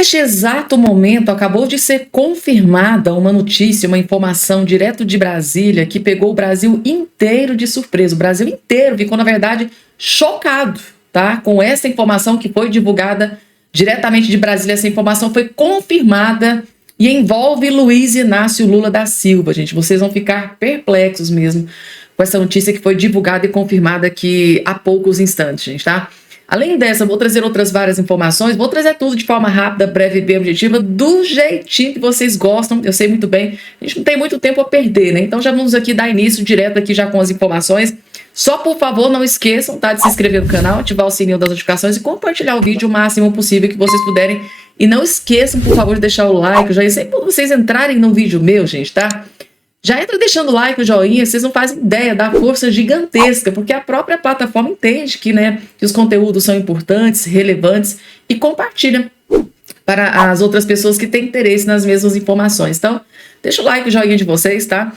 Neste exato momento, acabou de ser confirmada uma notícia, uma informação direto de Brasília que pegou o Brasil inteiro de surpresa. O Brasil inteiro ficou, na verdade, chocado, tá? Com essa informação que foi divulgada diretamente de Brasília. Essa informação foi confirmada e envolve Luiz Inácio Lula da Silva, gente. Vocês vão ficar perplexos mesmo com essa notícia que foi divulgada e confirmada aqui há poucos instantes, gente, tá? Além dessa, vou trazer outras várias informações, vou trazer tudo de forma rápida, breve e bem objetiva, do jeitinho que vocês gostam, eu sei muito bem, a gente não tem muito tempo a perder, né? Então já vamos aqui dar início direto aqui já com as informações. Só por favor, não esqueçam, tá, de se inscrever no canal, ativar o sininho das notificações e compartilhar o vídeo o máximo possível que vocês puderem. E não esqueçam, por favor, de deixar o like, já sei quando vocês entrarem no vídeo meu, gente, tá? Já entra deixando o like, o joinha, vocês não fazem ideia da força gigantesca, porque a própria plataforma entende que, né, que os conteúdos são importantes, relevantes e compartilha para as outras pessoas que têm interesse nas mesmas informações. Então, deixa o like, o joinha de vocês, tá?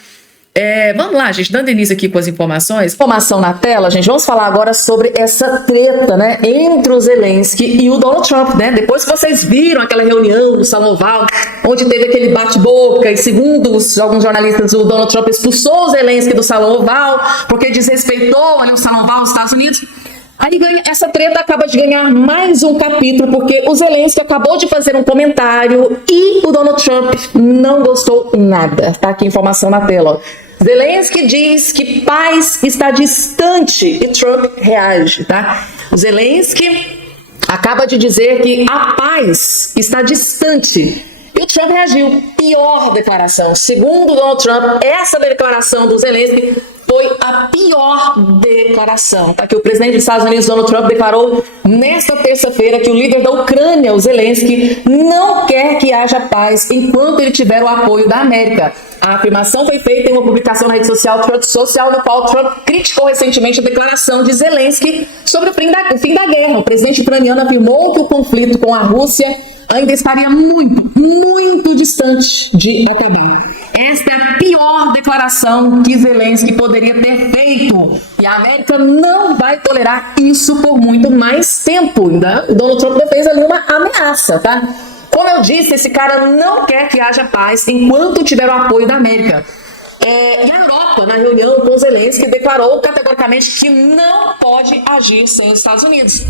Vamos lá, gente, dando início aqui com as informações. Informação na tela, gente, vamos falar agora sobre essa treta, né, entre o Zelensky e o Donald Trump, né? Depois que vocês viram aquela reunião no Salão Oval, onde teve aquele bate-boca e segundo alguns jornalistas, o Donald Trump expulsou o Zelensky do Salão Oval porque desrespeitou ali o Salão Oval dos Estados Unidos. Aí essa treta acaba de ganhar mais um capítulo, porque o Zelensky acabou de fazer um comentário e o Donald Trump não gostou nada. Tá aqui a informação na tela, ó. Zelensky diz que paz está distante e Trump reage, tá? O Zelensky acaba de dizer que a paz está distante e o Trump reagiu. Pior declaração. Segundo Donald Trump, essa declaração do Zelensky foi a pior declaração, tá? Que o presidente dos Estados Unidos, Donald Trump, declarou nesta terça-feira que o líder da Ucrânia, o Zelensky, não quer que haja paz enquanto ele tiver o apoio da América. A afirmação foi feita em uma publicação na rede social Truth Social, no qual Trump criticou recentemente a declaração de Zelensky sobre o fim da guerra. O presidente ucraniano afirmou que o conflito com a Rússia ainda estaria muito distante de acabar. Esta é a pior declaração que Zelensky poderia ter feito. E a América não vai tolerar isso por muito mais tempo. Né? O Donald Trump fez ali uma ameaça, tá? Como eu disse, esse cara não quer que haja paz enquanto tiver o apoio da América. E a Europa, na reunião com Zelensky, declarou categoricamente que não pode agir sem os Estados Unidos.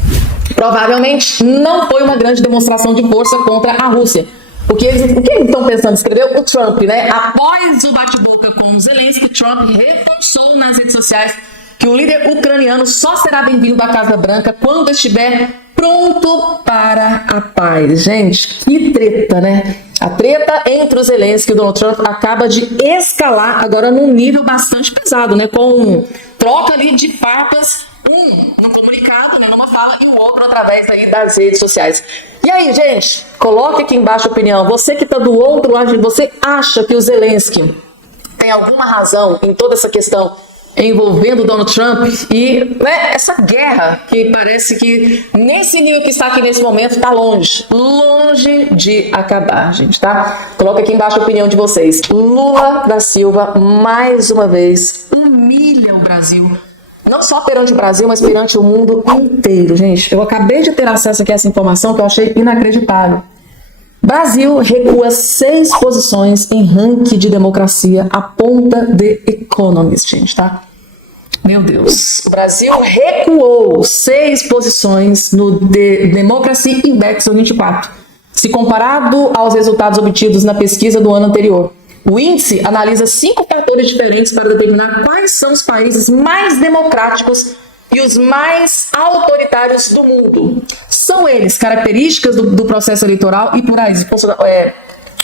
Provavelmente não foi uma grande demonstração de força contra a Rússia. O que eles estão pensando? Escreveu o Trump, né? Após o bate-boca com o Zelensky, Trump reforçou nas redes sociais que o líder ucraniano só será bem-vindo à Casa Branca quando estiver pronto para a paz. Gente, que treta, né? A treta entre o Zelensky e o Donald Trump acaba de escalar agora num nível bastante pesado, né? Com troca ali de farpas, um no comunicado, né, numa fala, e o outro através aí das redes sociais. E aí, gente, coloque aqui embaixo a opinião. Você que está do outro lado, você acha que o Zelensky tem alguma razão em toda essa questão envolvendo o Donald Trump e, né, essa guerra que parece que nesse nível que está aqui nesse momento está longe de acabar, gente, tá? Coloca aqui embaixo a opinião de vocês. Lula da Silva, mais uma vez, humilha o Brasil. Não só perante o Brasil, mas perante o mundo inteiro, gente. Eu acabei de ter acesso aqui a essa informação que eu achei inacreditável. Brasil recua 6 posições em ranking de democracia, aponta The Economist, gente, tá? Meu Deus. O Brasil recuou 6 posições no The Democracy Index 24, se comparado aos resultados obtidos na pesquisa do ano anterior. O índice analisa 5 fatores diferentes para determinar quais são os países mais democráticos e os mais autoritários do mundo. São eles características do processo eleitoral e plurais,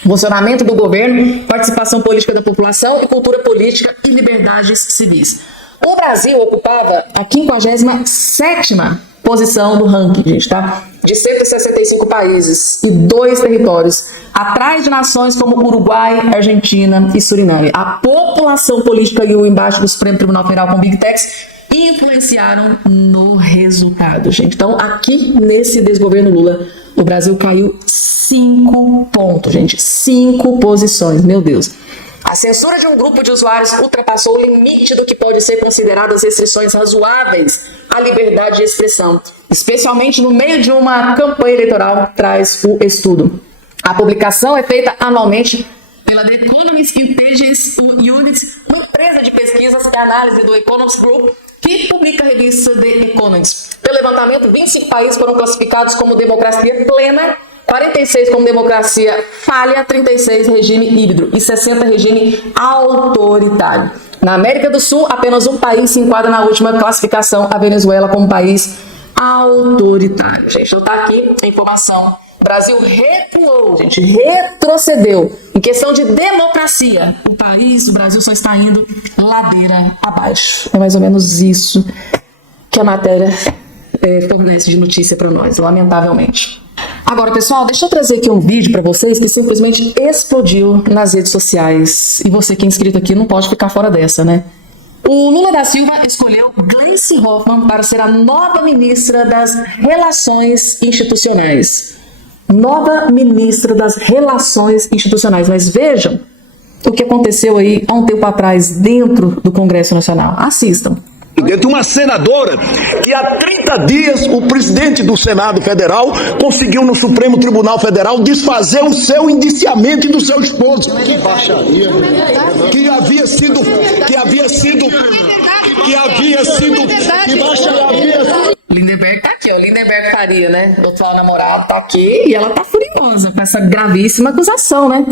funcionamento do governo, participação política da população e cultura política e liberdades civis. O Brasil ocupava a 57ª posição do ranking, gente, tá? De 165 países e 2 territórios, atrás de nações como Uruguai, Argentina e Suriname. A população política e o embaixo do Supremo Tribunal Federal com Big Techs influenciaram no resultado, gente. Então, aqui nesse desgoverno Lula, o Brasil caiu 5 pontos, gente. 5 posições, meu Deus. A censura de um grupo de usuários ultrapassou o limite do que pode ser considerado as restrições razoáveis à liberdade de expressão, especialmente no meio de uma campanha eleitoral, traz o estudo. A publicação é feita anualmente pela The Economist Intelligence Unit, uma empresa de pesquisas e análise do Economist Group, que publica a revista The Economist. Pelo levantamento, 25 países foram classificados como democracia plena, 46 como democracia falha, 36 regime híbrido e 60 regime autoritário. Na América do Sul, apenas um país se enquadra na última classificação, a Venezuela, como país autoritário. Gente, então tá aqui a informação. O Brasil recuou, gente, retrocedeu. Em questão de democracia, o Brasil só está indo ladeira abaixo. É mais ou menos isso que a matéria fornece de notícia para nós, lamentavelmente. Agora, pessoal, deixa eu trazer aqui um vídeo para vocês que simplesmente explodiu nas redes sociais. E você que é inscrito aqui não pode ficar fora dessa, né? O Lula da Silva escolheu Gleisi Hoffmann para ser a nova ministra das Relações Institucionais. Nova ministra das Relações Institucionais. Mas vejam o que aconteceu aí há um tempo atrás dentro do Congresso Nacional. Assistam. De uma senadora que há 30 dias o presidente do Senado Federal conseguiu no Supremo Tribunal Federal desfazer o seu indiciamento e do seu esposo. Que baixaria. Que havia sido Lindenberg tá aqui, ó. Lindenberg Faria, né? O atual namorado tá aqui e ela tá furiosa com essa gravíssima acusação, né?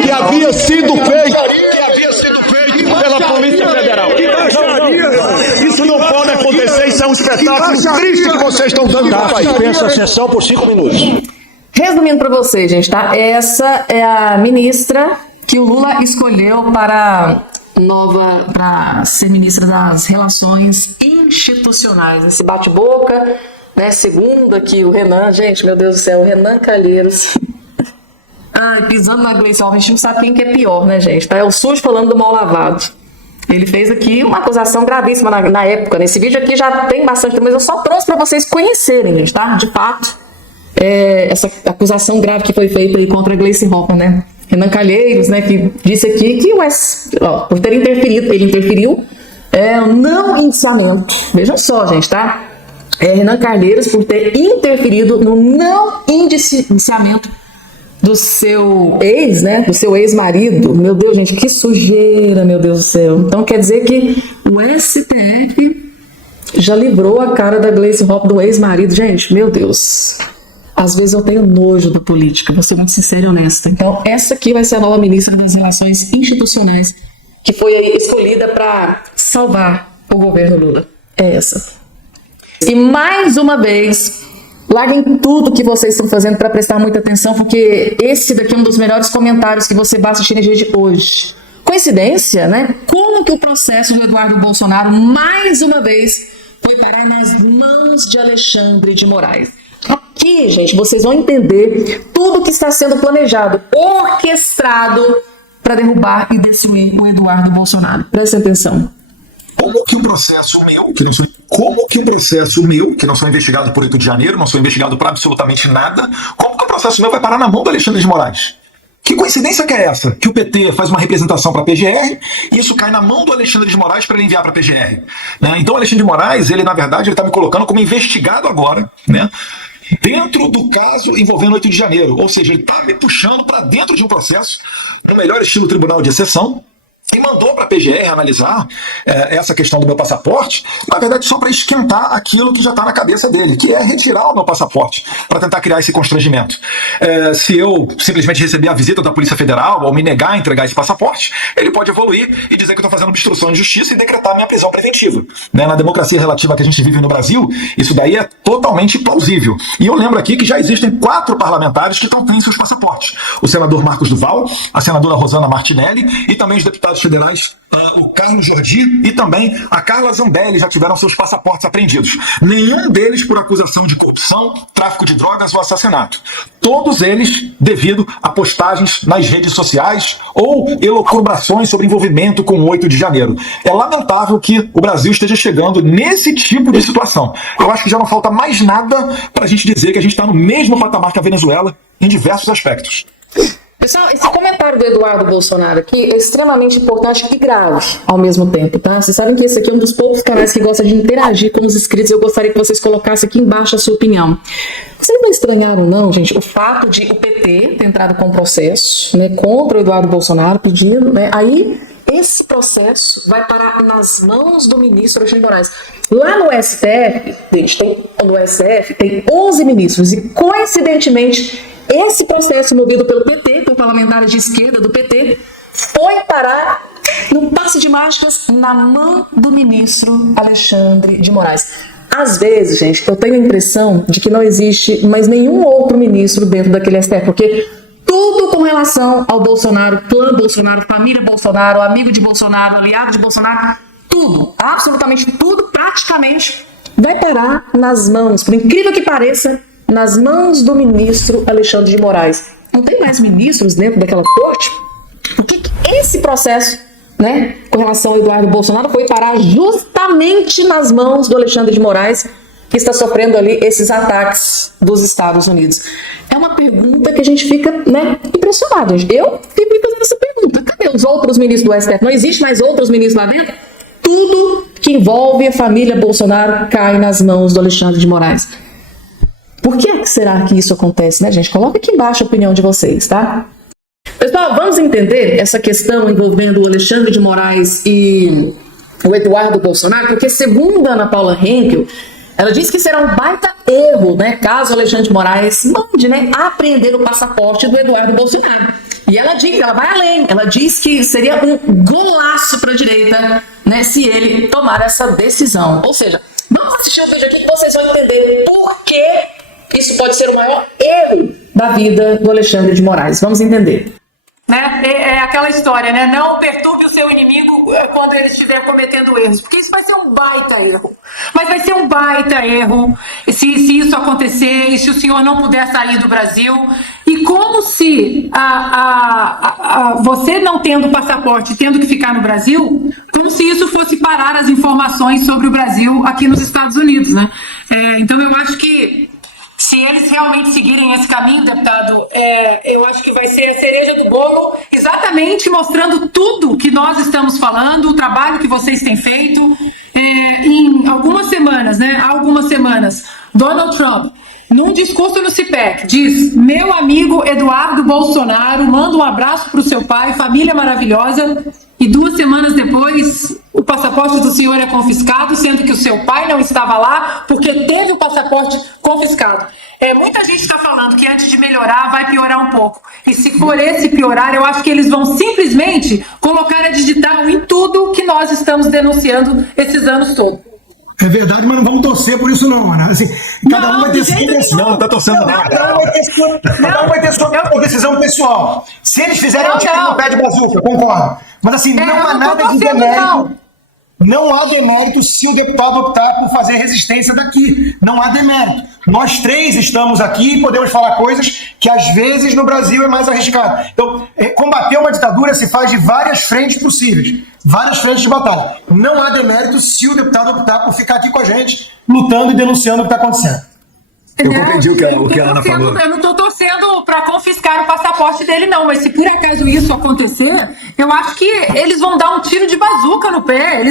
Que havia sido feito pela Polícia Federal. Que baixaria! Isso não pode acontecer, isso é um espetáculo triste que vocês estão dando para o país. Dispensa a sessão por 5 minutos. Resumindo para vocês, gente, tá? Essa é a ministra que o Lula escolheu para ser ministra das Relações Institucionais. Esse bate-boca, né? Segundo aqui o Renan, gente, meu Deus do céu, o Renan Calheiros. Ai, pisando na Gleisi Hoffmann, a gente não sabe quem que é pior, né, gente? Tá? É o sujo falando do mal lavado. Ele fez aqui uma acusação gravíssima na época. Nesse vídeo aqui já tem bastante tempo, mas eu só trouxe para vocês conhecerem, gente, tá? De fato, essa acusação grave que foi feita aí contra a Gleisi Hoffmann, né? Renan Calheiros, né, que disse aqui que por ter interferido, ele interferiu no não indiciamento. Vejam só, gente, tá? Renan Calheiros por ter interferido no não indiciamento do seu ex, né? Do seu ex-marido. Meu Deus, gente, que sujeira, meu Deus do céu. Então quer dizer que o STF já livrou a cara da Gleisi Hoffmann do ex-marido. Gente, meu Deus. Às vezes eu tenho nojo da política, vou ser muito sincera e honesta. Então essa aqui vai ser a nova ministra das Relações Institucionais, que foi aí escolhida para salvar o governo Lula. É essa. E mais uma vez, larguem tudo que vocês estão fazendo para prestar muita atenção, porque esse daqui é um dos melhores comentários que você vai assistir no dia de hoje. Coincidência, né? Como que o processo do Eduardo Bolsonaro, mais uma vez, foi parar nas mãos de Alexandre de Moraes? Aqui, gente, vocês vão entender tudo que está sendo planejado, orquestrado para derrubar e destruir o Eduardo Bolsonaro. Prestem atenção. Como que um processo meu, que não sou investigado por 8 de janeiro, não sou investigado por absolutamente nada, como que o processo meu vai parar na mão do Alexandre de Moraes? Que coincidência que é essa? Que o PT faz uma representação para a PGR e isso cai na mão do Alexandre de Moraes para ele enviar para a PGR. Né? Então o Alexandre de Moraes, ele na verdade está me colocando como investigado agora, né? Dentro do caso envolvendo 8 de janeiro. Ou seja, ele está me puxando para dentro de um processo, no melhor estilo tribunal de exceção, e mandou para a PGR analisar essa questão do meu passaporte, na verdade só para esquentar aquilo que já está na cabeça dele, que é retirar o meu passaporte, para tentar criar esse constrangimento. Se eu simplesmente receber a visita da Polícia Federal ou me negar a entregar esse passaporte, ele pode evoluir e dizer que eu estou fazendo obstrução de justiça e decretar minha prisão preventiva. Né? Na democracia relativa que a gente vive no Brasil, isso daí é totalmente plausível. E eu lembro aqui que já existem 4 parlamentares que não têm seus passaportes. O senador Marcos Duval, a senadora Rosana Martinelli e também os deputados federais, o Carlos Jordi e também a Carla Zambelli já tiveram seus passaportes apreendidos. Nenhum deles por acusação de corrupção, tráfico de drogas ou assassinato. Todos eles devido a postagens nas redes sociais ou elucubrações sobre envolvimento com o 8 de janeiro. É lamentável que o Brasil esteja chegando nesse tipo de situação. Eu acho que já não falta mais nada para a gente dizer que a gente está no mesmo patamar que a Venezuela em diversos aspectos. Pessoal, esse comentário do Eduardo Bolsonaro aqui é extremamente importante e grave ao mesmo tempo, tá? Vocês sabem que esse aqui é um dos poucos canais que gosta de interagir com os inscritos e eu gostaria que vocês colocassem aqui embaixo a sua opinião. Vocês não estranharam, não, gente, o fato de o PT ter entrado com um processo, né, contra o Eduardo Bolsonaro, pedindo, né, aí esse processo vai parar nas mãos do ministro Alexandre de Moraes. Lá no STF, tem 11 ministros e, coincidentemente, esse processo movido pelo PT, por parlamentares de esquerda do PT, foi parar, num passe de mágicas, na mão do ministro Alexandre de Moraes. Às vezes, gente, eu tenho a impressão de que não existe mais nenhum outro ministro dentro daquele STF, porque tudo com relação ao Bolsonaro, clã Bolsonaro, família Bolsonaro, amigo de Bolsonaro, aliado de Bolsonaro, tudo, absolutamente tudo, praticamente, vai parar nas mãos, por incrível que pareça, nas mãos do ministro Alexandre de Moraes. Não tem mais ministros dentro daquela corte? Por que esse processo, né, com relação ao Eduardo Bolsonaro foi parar justamente nas mãos do Alexandre de Moraes, que está sofrendo ali esses ataques dos Estados Unidos? É uma pergunta que a gente fica, né, impressionado. Eu fico fazendo essa pergunta. Cadê os outros ministros do STF? Não existe mais outros ministros lá dentro? Tudo que envolve a família Bolsonaro cai nas mãos do Alexandre de Moraes. Por que será que isso acontece, né, gente? Coloca aqui embaixo a opinião de vocês, tá? Pessoal, vamos entender essa questão envolvendo o Alexandre de Moraes e o Eduardo Bolsonaro, porque segundo a Ana Paula Henkel, ela diz que será um baita erro, né, caso o Alexandre de Moraes mande, né, apreender o passaporte do Eduardo Bolsonaro. E ela diz, ela vai além, ela diz que seria um golaço para a direita, né, se ele tomar essa decisão. Ou seja, vamos assistir o vídeo aqui que vocês vão entender por que isso pode ser o maior erro da vida do Alexandre de Moraes. Vamos entender. Né? É aquela história, né? Não perturbe o seu inimigo quando ele estiver cometendo erros, porque isso vai ser um baita erro. Mas vai ser um baita erro se isso acontecer e se o senhor não puder sair do Brasil. E como se você não tendo passaporte, tendo que ficar no Brasil, como se isso fosse parar as informações sobre o Brasil aqui nos Estados Unidos, né? Então eu acho que se eles realmente seguirem esse caminho, deputado, eu acho que vai ser a cereja do bolo, exatamente mostrando tudo que nós estamos falando, o trabalho que vocês têm feito. Em algumas semanas, né? Há algumas semanas, Donald Trump, num discurso no CIPEC, diz: meu amigo Eduardo Bolsonaro, manda um abraço para o seu pai, família maravilhosa. E 2 semanas depois, o passaporte do senhor é confiscado, sendo que o seu pai não estava lá porque teve o passaporte confiscado. Muita gente está falando que antes de melhorar, vai piorar um pouco. E se for esse piorar, eu acho que eles vão simplesmente colocar a digital em tudo que nós estamos denunciando esses anos todos. É verdade, mas não vamos torcer por isso não, Ana. Assim, cada um vai ter sua decisão. Não, não tá torcendo nada. Cada um vai ter sua decisão pessoal. Se eles fizerem um tiro no pé de bazuca, concordo. Mas assim, não há nada de demérito. Não há demérito se o deputado optar por fazer resistência daqui. Não há demérito. Nós 3 estamos aqui e podemos falar coisas que às vezes no Brasil é mais arriscado. Então, combater uma ditadura se faz de várias frentes possíveis. Várias frentes de batalha. Não há demérito se o deputado optar por ficar aqui com a gente, lutando e denunciando o que está acontecendo. Eu entendi o que a Ana falou. Eu não estou torcendo para confiscar o passaporte dele, não. Mas se por acaso isso acontecer, eu acho que eles vão dar um tiro de bazuca no pé.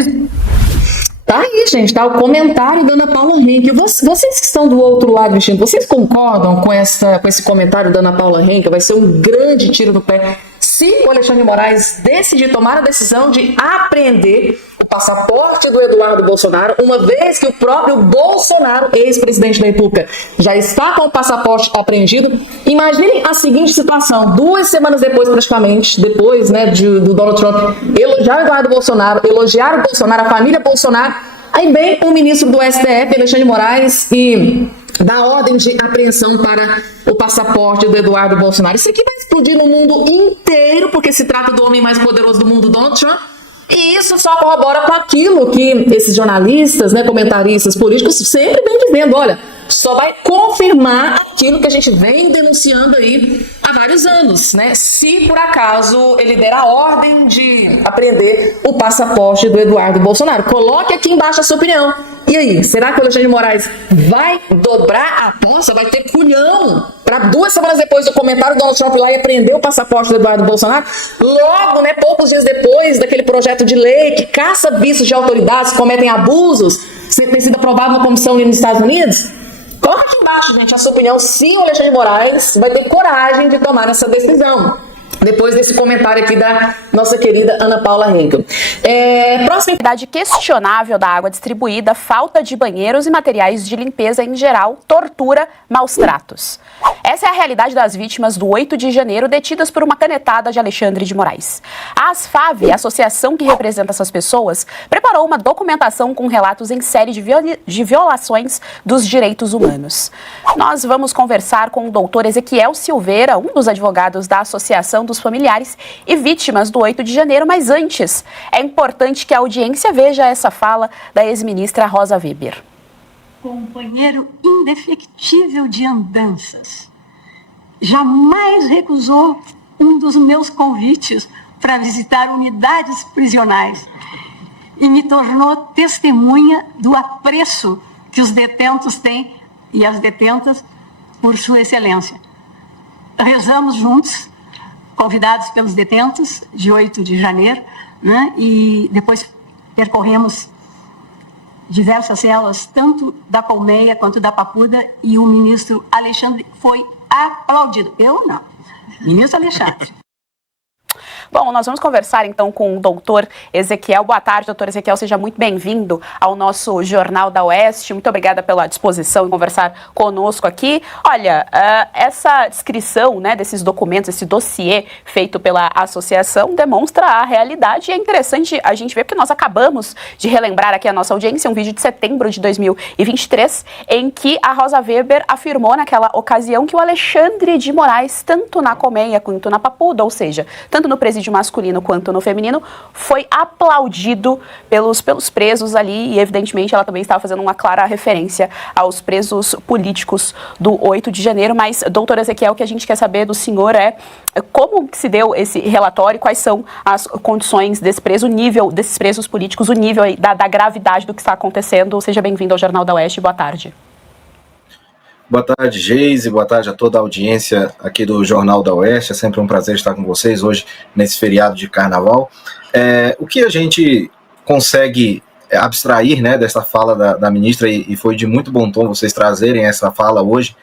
Tá aí, gente, tá o comentário da Ana Paula Henkel. Vocês que estão do outro lado, Vicente, vocês concordam com esse comentário da Ana Paula Henkel? Vai ser um grande tiro no pé se o Alexandre de Moraes decidir tomar a decisão de apreender o passaporte do Eduardo Bolsonaro, uma vez que o próprio Bolsonaro, ex-presidente da República, já está com o passaporte apreendido. Imaginem a seguinte situação: 2 semanas depois, praticamente, depois, né, do Donald Trump elogiar o Eduardo Bolsonaro, elogiar o Bolsonaro, a família Bolsonaro, aí vem o ministro do STF, Alexandre de Moraes, e dá ordem de apreensão para o passaporte do Eduardo Bolsonaro. Isso aqui vai explodir no mundo inteiro, porque se trata do homem mais poderoso do mundo, Donald Trump. E isso só corrobora com aquilo que esses jornalistas, né, comentaristas políticos sempre vêm dizendo: olha, só vai confirmar aquilo que a gente vem denunciando aí há vários anos, né? Se por acaso ele der a ordem de apreender o passaporte do Eduardo Bolsonaro. Coloque aqui embaixo a sua opinião. E aí, será que o Alexandre de Moraes vai dobrar a aposta? Vai ter culhão para 2 semanas depois do comentário do Donald Trump lá e prender o passaporte do Eduardo Bolsonaro? Logo, né, poucos dias depois daquele projeto de lei que caça vistos de autoridades que cometem abusos, tem sido aprovado na comissão ali nos Estados Unidos? Coloca aqui embaixo, gente, a sua opinião, se o Alexandre de Moraes vai ter coragem de tomar essa decisão. Depois desse comentário aqui da nossa querida Ana Paula Henkel. Próxima qualidade questionável da água distribuída, falta de banheiros e materiais de limpeza em geral, tortura, maus tratos. Essa é a realidade das vítimas do 8 de janeiro detidas por uma canetada de Alexandre de Moraes. A ASFAV, a associação que representa essas pessoas, preparou uma documentação com relatos em série de violações dos direitos humanos. Nós vamos conversar com o doutor Ezequiel Silveira, um dos advogados da Associação dos familiares e vítimas do 8 de janeiro, mas antes, é importante que a audiência veja essa fala da ex-ministra Rosa Weber. Companheiro indefectível de andanças, jamais recusou um dos meus convites para visitar unidades prisionais e me tornou testemunha do apreço que os detentos têm e as detentas por sua excelência. Rezamos juntos, convidados pelos detentos de 8 de janeiro, né? E depois percorremos diversas celas, tanto da Colmeia quanto da Papuda, e o ministro Alexandre foi aplaudido. Eu não. Ministro Alexandre. Bom, nós vamos conversar então com o doutor Ezequiel. Boa tarde, doutor Ezequiel, seja muito bem-vindo ao nosso Jornal da Oeste. Muito obrigada pela disposição em conversar conosco aqui. Olha, essa descrição, né, desses documentos, esse dossiê feito pela associação demonstra a realidade e é interessante a gente ver, porque nós acabamos de relembrar aqui a nossa audiência um vídeo de setembro de 2023, em que a Rosa Weber afirmou naquela ocasião que o Alexandre de Moraes, tanto na Colmeia quanto na Papuda, ou seja, tanto no presídio masculino quanto no feminino, foi aplaudido pelos presos ali e, evidentemente, ela também estava fazendo uma clara referência aos presos políticos do 8 de janeiro. Mas, doutor Ezequiel, o que a gente quer saber do senhor é como se deu esse relatório, quais são as condições desse preso, o nível desses presos políticos, o nível aí da gravidade do que está acontecendo. Seja bem-vindo ao Jornal da Oeste. Boa tarde. Boa tarde, Geise, boa tarde a toda a audiência aqui do Jornal da Oeste, é sempre um prazer estar com vocês hoje nesse feriado de carnaval. O que a gente consegue abstrair, né, dessa fala da ministra, e foi de muito bom tom vocês trazerem essa fala hoje,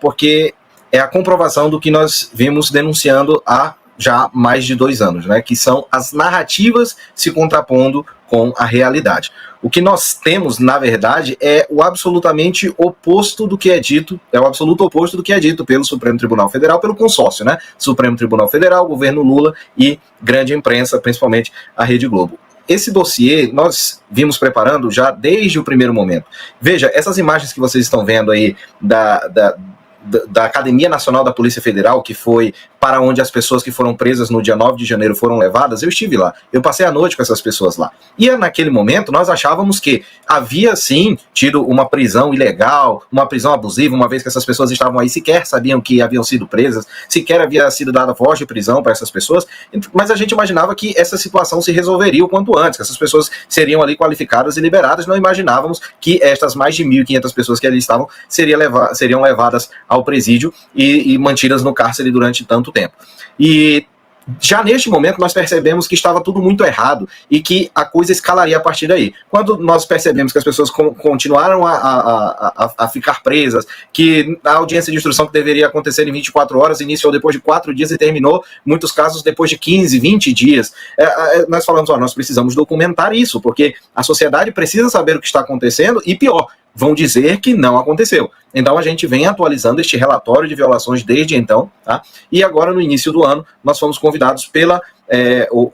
porque é a comprovação do que nós vimos denunciando há já mais de 2 anos, né, que são as narrativas se contrapondo com a realidade. O que nós temos, na verdade, é o absolutamente oposto do que é dito, é o absoluto oposto do que é dito pelo Supremo Tribunal Federal, pelo consórcio, né? Supremo Tribunal Federal, governo Lula e grande imprensa, principalmente a Rede Globo. Esse dossiê nós vimos preparando já desde o primeiro momento. Veja, essas imagens que vocês estão vendo aí da Academia Nacional da Polícia Federal, que foi para onde as pessoas que foram presas no dia 9 de janeiro foram levadas, eu estive lá, eu passei a noite com essas pessoas lá, e naquele momento nós achávamos que havia sim tido uma prisão ilegal, uma prisão abusiva, uma vez que essas pessoas estavam aí, sequer sabiam que haviam sido presas, sequer havia sido dada voz de prisão para essas pessoas, mas a gente imaginava que essa situação se resolveria o quanto antes, que essas pessoas seriam ali qualificadas e liberadas. Não imaginávamos que estas mais de 1.500 pessoas que ali estavam seriam levadas ao presídio e mantidas no cárcere durante tanto tempo. E já neste momento nós percebemos que estava tudo muito errado e que a coisa escalaria a partir daí. Quando nós percebemos que as pessoas continuaram a ficar presas, que a audiência de instrução que deveria acontecer em 24 horas iniciou depois de 4 dias e terminou, muitos casos, depois de 15, 20 dias, nós falamos, nós precisamos documentar isso, porque a sociedade precisa saber o que está acontecendo e, pior, vão dizer que não aconteceu. Então a gente vem atualizando este relatório de violações desde então, tá? E agora no início do ano nós fomos convidados pela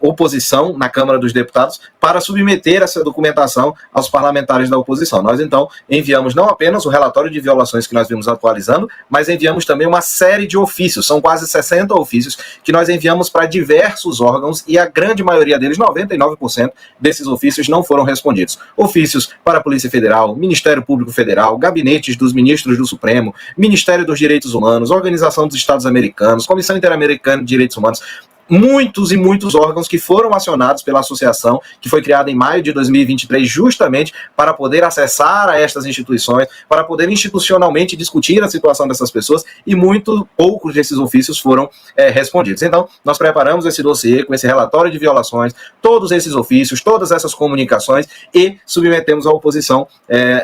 oposição na Câmara dos Deputados para submeter essa documentação aos parlamentares da oposição. Nós então enviamos não apenas o relatório de violações que nós vimos atualizando, mas enviamos também uma série de ofícios, são quase 60 ofícios que nós enviamos para diversos órgãos e a grande maioria deles, 99% desses ofícios não foram respondidos. Ofícios para a Polícia Federal, Ministério Público Federal, gabinetes dos ministros do Supremo, Ministério dos Direitos Humanos, Organização dos Estados Americanos, Comissão Interamericana de Direitos Humanos. muitos e muitos órgãos que foram acionados pela associação, que foi criada em maio de 2023, justamente para poder acessar a estas instituições, para poder institucionalmente discutir a situação dessas pessoas, e muito poucos desses ofícios foram respondidos. Então, nós preparamos esse dossiê com esse relatório de violações, todos esses ofícios, todas essas comunicações, e submetemos à oposição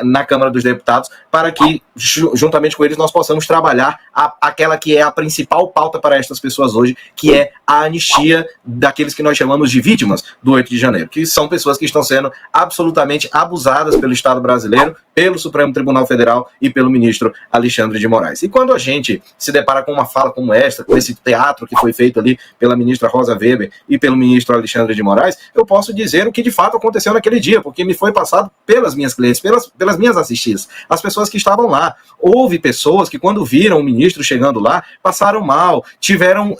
na Câmara dos Deputados, para que, juntamente com eles, nós possamos trabalhar aquela que é a principal pauta para estas pessoas hoje, que é a anistia daqueles que nós chamamos de vítimas do 8 de janeiro, que são pessoas que estão sendo absolutamente abusadas pelo Estado brasileiro, pelo Supremo Tribunal Federal e pelo ministro Alexandre de Moraes. E quando a gente se depara com uma fala como esta, com esse teatro que foi feito ali pela ministra Rosa Weber e pelo ministro Alexandre de Moraes, eu posso dizer o que de fato aconteceu naquele dia, porque me foi passado pelas minhas clientes, pelas minhas assistidas, as pessoas que estavam lá. Houve pessoas que, quando viram o ministro chegando lá, passaram mal, tiveram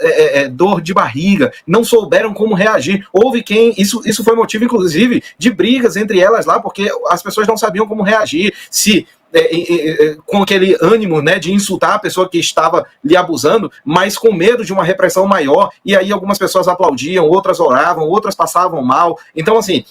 dor de barriga, não souberam como reagir. Houve quem... Isso foi motivo, inclusive, de brigas entre elas lá, porque as pessoas não sabiam como reagir, se... com aquele ânimo, né, de insultar a pessoa que estava lhe abusando, mas com medo de uma repressão maior, e aí algumas pessoas aplaudiam, outras oravam, outras passavam mal. Então, assim,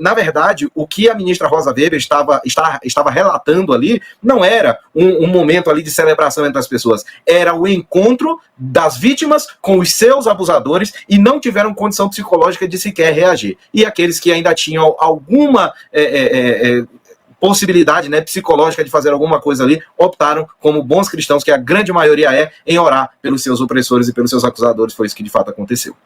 na verdade, o que a ministra Rosa Weber estava relatando ali não era um momento ali de celebração entre as pessoas, era o encontro das vítimas com os seus abusadores, e não tiveram condição psicológica de sequer reagir. E aqueles que ainda tinham alguma possibilidade, né, psicológica de fazer alguma coisa ali, optaram, como bons cristãos, que a grande maioria em orar pelos seus opressores e pelos seus acusadores. Foi isso que de fato aconteceu.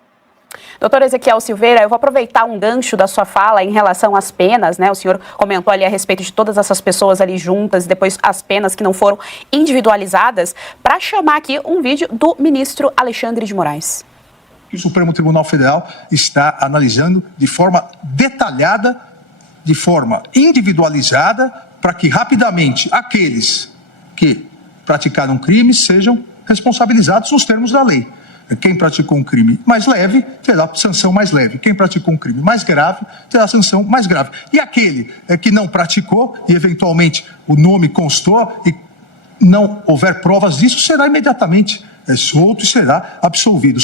Doutor Ezequiel Silveira, eu vou aproveitar um gancho da sua fala em relação às penas, né? O senhor comentou ali a respeito de todas essas pessoas ali juntas e depois as penas que não foram individualizadas, para chamar aqui um vídeo do ministro Alexandre de Moraes. O Supremo Tribunal Federal está analisando de forma detalhada, de forma individualizada, para que rapidamente aqueles que praticaram crimes sejam responsabilizados nos termos da lei. Quem praticou um crime mais leve terá sanção mais leve. Quem praticou um crime mais grave terá sanção mais grave. E aquele que não praticou e eventualmente o nome constou e não houver provas disso, será imediatamente solto e será absolvido.